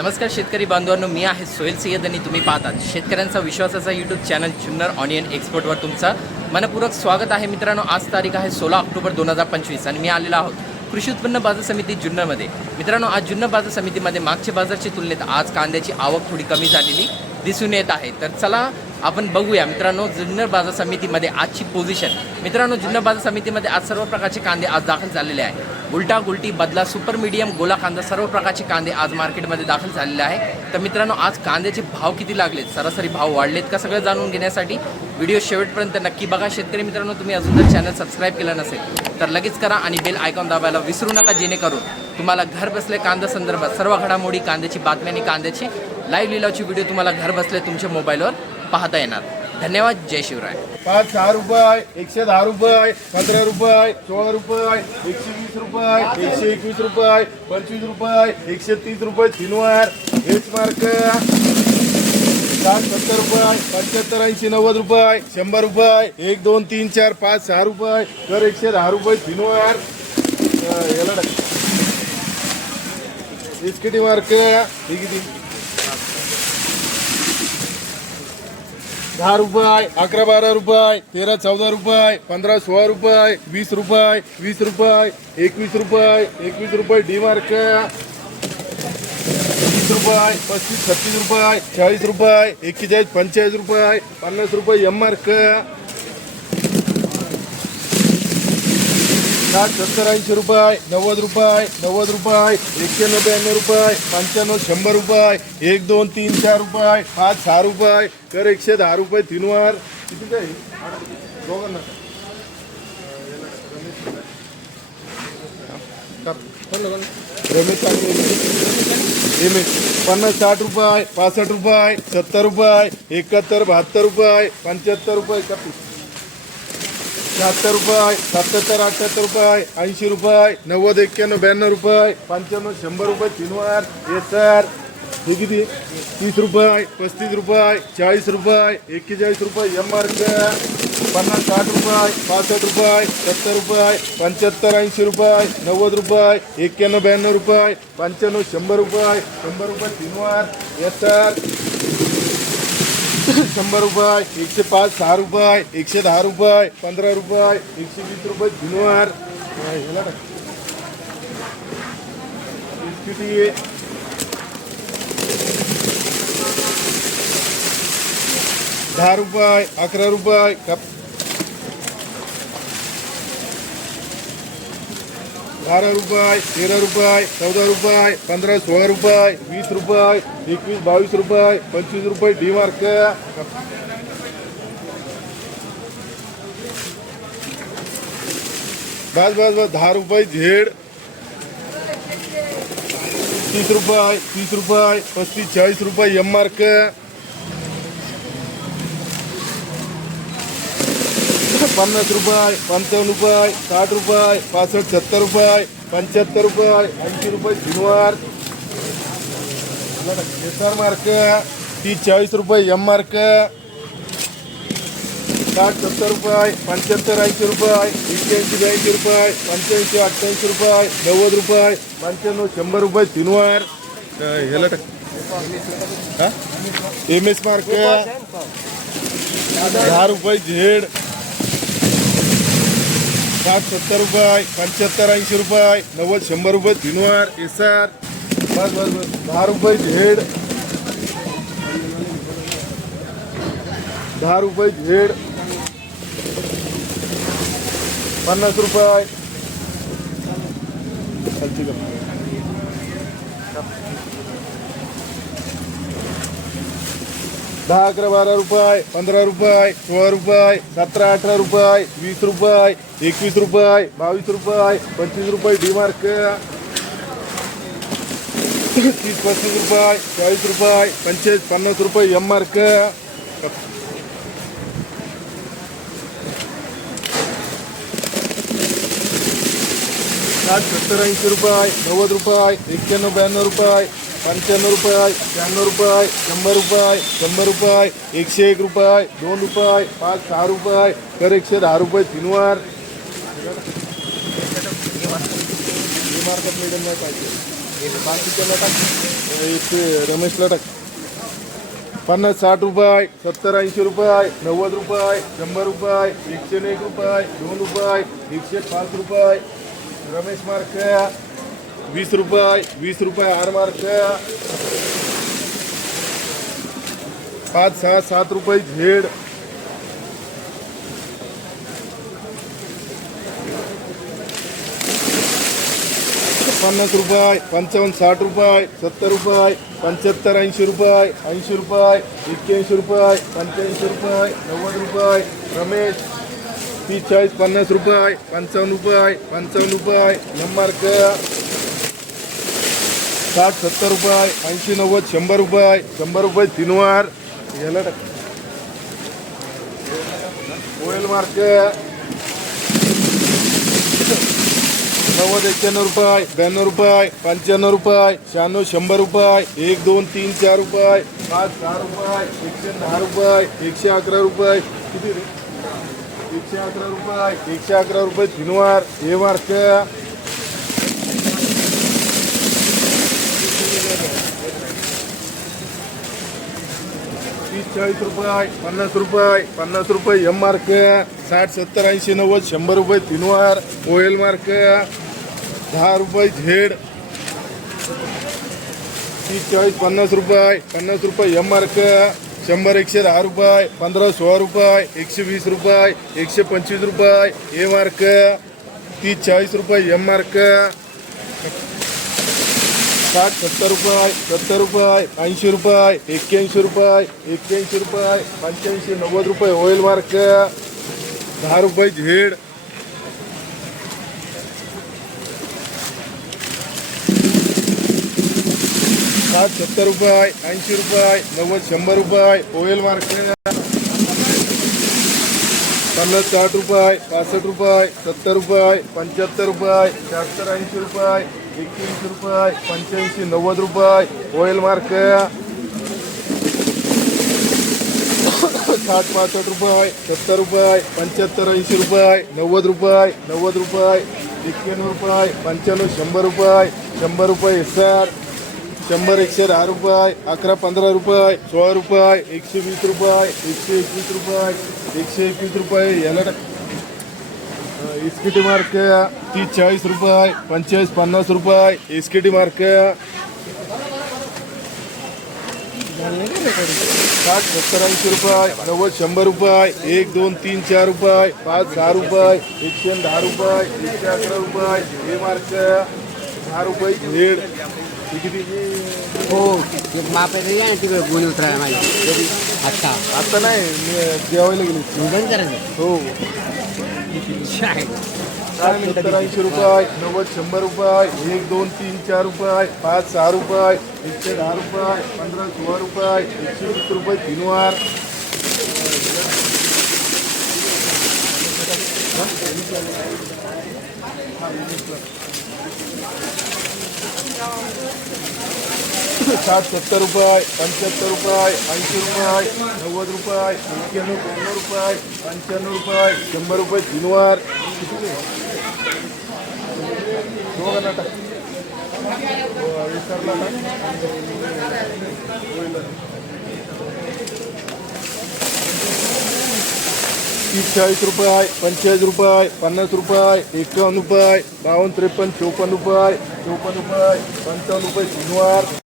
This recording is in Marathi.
नमस्कार शेतकरी बांधवांनो मी आहे सोहेल सय्यद आणि तुम्ही पाहतात शेतकऱ्यांचा विश्वासाचा यूट्यूब चॅनल जुन्नर ऑनियन एक्सपोर्टवर तुमचं मनपूर्वक स्वागत आहे. मित्रांनो आज तारीख आहे सोळा ऑक्टोबर दोन हजार पंचवीस आणि मी आलेलो आहोत कृषी उत्पन्न बाजार समिती जुन्नरमध्ये मित्रांनो आज जुन्नर बाजार समितीमध्ये मागच्या बाजारच्या तुलनेत आज कांद्याची आवक थोडी कमी झालेली दिसून येत आहे. तर चला आपण बघूया मित्रांनो जुन्नर बाजार समितीमध्ये आजची पोझिशन मित्रांनो जुन्नर बाजार समितीमध्ये आज सर्व प्रकारचे कांदे आज दाखल झालेले आहे. उलटा गुलटी बदला सुपर मीडियम गोला कांदा सर्व प्रकारचे कांदे आज मार्केटमध्ये दाखल झालेले आहे. तर मित्रांनो आज कांद्याचे भाव किती लागलेत? सरासरी भाव वाढलेत का सगळं जाणून घेण्यासाठी? व्हिडिओ शेवटपर्यंत नक्की बघा. शेतकरी मित्रांनो तुम्ही अजून जर चॅनल सबस्क्राईब केलं नसेल तर लगेच करा आणि बेल आयकॉन दाबायला विसरू नका जेणेकरून तुम्हाला घर बसले कांदा संदर्भात सर्व घडामोडी कांद्याची बातमी आणि कांद्याची लाईव्ह लिलावची व्हिडिओ तुम्हाला घर बसले तुमच्या मोबाईलवर पाहता येणार. धन्यवाद जय शिवराय. पाच सहा रुपये एकशे दहा रुपये सतरा रुपये सोळा रुपये एकशे वीस रुपये एकशे एकवीस रुपये पंचवीस रुपये एकशे तीस रुपये तीनवार. हेच मार्क. साठ सत्तर रुपये पंच्याहत्तर ऐंशी नव्वद रुपये शंभर रुपये. एक दोन तीन चार पाच सहा रुपये. दर एकशे दहा रुपये तीनवार. अं, याला टाक. मार्क? हे किती? दहा रुपये अकरा बारा रुपये तेरा चौदा रुपये पंधरा सोळा रुपये वीस रुपये वीस रुपये एकवीस रुपये एकवीस रुपये डी मार्क. तीस रुपये पस्तीस छत्तीस रुपये चाळीस रुपये एक्केचाळीस पंचेचाळीस रुपये पन्नास रुपये एम मार्क. साठ सत्तर ऐंशी रुपये नव्वद रुपये नव्वद रुपये एकशे ब्याण्णव रुपये पंच्याण्णव शंभर रुपये एक दोन तीन चार रुपये पाच सहा रुपये कर एकशे दहा रुपये तीनवार. किती काय दोघांना. रमेश रमेश पन्नास साठ रुपये पासष्ट रुपये सत्तर रुपये एकाहत्तर बहात्तर रुपये पंच्याहत्तर रुपये शहात्तर रुपये सत्याहत्तर अठ्याहत्तर रुपये ऐंशी रुपये नव्वद एक्क्याण्णव ब्याण्णव रुपये पंच्याण्णव शंभर रुपये तीनवार सर हे किती तीस रुपये पस्तीस रुपये चाळीस रुपये एक्केचाळीस रुपये एम आर पन्नास साठ रुपये पासष्ट रुपये सत्तर रुपये पंच्याहत्तर ऐंशी रुपये नव्वद रुपये एक्क्याण्णव ब्याण्णव रुपये पंच्याण्णव शंभर रुपये शंभर रुपये तीनवार सर शंभर रुपये, एकशे पाच, सहा रुपये, एकशे दहा रुपये, पंधरा रुपये, एकशे वीस रुपये. किती आहे? दहा रुपये, अकरा रुपये बारा रुपये तेरा रुपये चौदा रुपये पंधरा सोळा रुपये वीस रुपये एकवीस बावीस रुपये पंचवीस रुपये डी मार्क. बस बस बस दहा रुपये झेड. तीस रुपये तीस रुपये पस्तीस चाळीस रुपये एम मार्क पन्नास रुपये पंचावन्न रुपये साठ रुपये पासष्ट सत्तर रुपये पंच्याहत्तर रुपये ऐंशी रुपये शनिवार एस मार्क तीस चाळीस रुपये एम मार्क साठ सत्तर रुपये पंच्याहत्तर ऐंशी रुपये एक्क्याऐंशी ब्याऐंशी रुपये पंच्याऐंशी अठ्ठ्याऐंशी रुपये नव्वद रुपये पंच्याण्णव शंभर रुपये तीनवार ह्याला टाक. एम एस मार्क दहा रुपये झेड. साठ सत्तर रुपये पंच्याहत्तर ऐंशी रुपये नव्वद शंभर रुपये तीनवार एस आर बस बस बस. दहा रुपये झेड. दहा रुपये झेड. पन्नास रुपये. खालची कर. दहा अकरा बारा रुपये पंधरा रुपये सोळा रुपये सतरा अठरा रुपये वीस रुपये एकवीस रुपये बावीस रुपये पंचवीस रुपये डीमार्क तीस पस्तीस रुपये चाळीस रुपये पंचेचाळीस पन्नास रुपये एम मार्क साठ सत्तर ऐंशी रुपये नव्वद रुपये एक्क्याण्णव ब्याण्णव रुपये पंच्याण्णव रुपये शहाण्णव रुपये शंभर रुपये शंभर रुपये एकशे एक रुपये दोन रुपये पाच सहा रुपये तर एकशे दहा रुपये तीनवार मार्केट मिडियम नाही पाहिजे. बाकीच्या टाक रमेशला टाक पन्नास साठ रुपये सत्तर ऐंशी रुपये नव्वद रुपये शंभर रुपये एकशे एक रुपये दोन रुपये एकशे पाच रुपये. रमेश मार्क. वीस रुपये वीस रुपये आर मार्क पाच सहा सात रुपये झेड. पन्नास रुपये पंचावन्न साठ रुपये सत्तर रुपये पंच्याहत्तर ऐंशी रुपये ऐंशी रुपये एक्क्याऐंशी रुपये पंच्याऐंशी रुपये नव्वद रुपये रमेश तीस चाळीस पन्नास रुपये पंचावन्न रुपये पंचावन्न रुपये नंबरक साठ सत्तर रुपये ऐंशी नव्वद शंभर रुपये शंभर रुपये तीनवार. याला टाक. ओएल मार्क नव्वद एक्क्याण्णव रुपये ब्याण्णव रुपये पंच्याण्णव रुपये शहाण्णव शंभर रुपये एक दोन तीन चार रुपये पाच सहा रुपये एकशे दहा रुपये एकशे अकरा रुपये. किती रे? एकशे अकरा रुपये एकशे अकरा रुपये तीनवार. हे मार्क तीस चाळीस रुपये पन्नास रुपये पन्नास रुपये एम मार्क साठ सत्तर ऐंशी नव्वद शंभर रुपये तीनवार ओएल मार्क दहा रुपये झेड तीस चाळीस पन्नास रुपये पन्नास रुपये एम मार्क शंभर एकशे दहा रुपये पंधरा सोळा रुपये एकशे वीस रुपये एकशे पंचवीस रुपये ए मार्क तीस चाळीस रुपये एम मार्क साठ सत्तर रुपये सत्तर रुपये ऐंशी रुपये एक्क्याऐंशी रुपये एक्क्याऐंशी रुपये पंच्याऐंशी नव्वद रुपये ऑइल मार्क दहा रुपये झेड. साठ सत्तर रुपये ऐंशी रुपये नव्वद शंभर रुपये ऑइल मार्क पन्नास साठ रुपये पासष्ट रुपये सत्तर रुपये पंच्याहत्तर रुपये शहात्तर ऐंशी रुपये एक्क्याऐंशी रुपये पंच्याऐंशी नव्वद रुपये ऑइल मार्क साठ पासष्ट रुपये सत्तर रुपये पंच्याहत्तर ऐंशी रुपये नव्वद रुपये नव्वद रुपये एक्क्याण्णव रुपये पंच्याण्णव शंभर रुपये शंभर रुपये एस आर शंभर एकशे दहा रुपये अकरा पंधरा रुपये सोळा रुपये एकशे वीस रुपये एकशे एकवीस रुपये एकशे एकवीस रुपये याला टाक अं, इस्किटी मार्क तीस चाळीस रुपये पंचेचाळीस पन्नास रुपये इस्किटी मार्क साठ सत्तर ऐंशी रुपये नव्वद शंभर रुपये एक दोन तीन चार रुपये पाच सहा रुपये एकशे दहा रुपये एकशे अकरा रुपये हे मार्क दहा रुपये हे किती हो तिकडे गुण उतरायला माझी अच्छा आता नाही जेवायला गेली हो सत्तर ऐंशी रुपये नव्वद शंभर रुपये एक दोन तीन चार रुपये पाच सहा रुपये एकशे दहा रुपये पंधरा सोळा रुपये एकशे वीस रुपये तीन वार. साठ सत्तर रुपये पंच्याहत्तर रुपये ऐंशी रुपये नव्वद रुपये एक्क्याण्णव ब्याण्णव रुपये पंच्याण्णव रुपये शंभर रुपये तीन वार तीस चाळीस रुपये पंचेचाळीस रुपये पन्नास रुपये एकावन्न रुपये बावन्न त्रेपन्न चौपन्न रुपये चौपन्न रुपये पंचावन्न रुपये तीन वार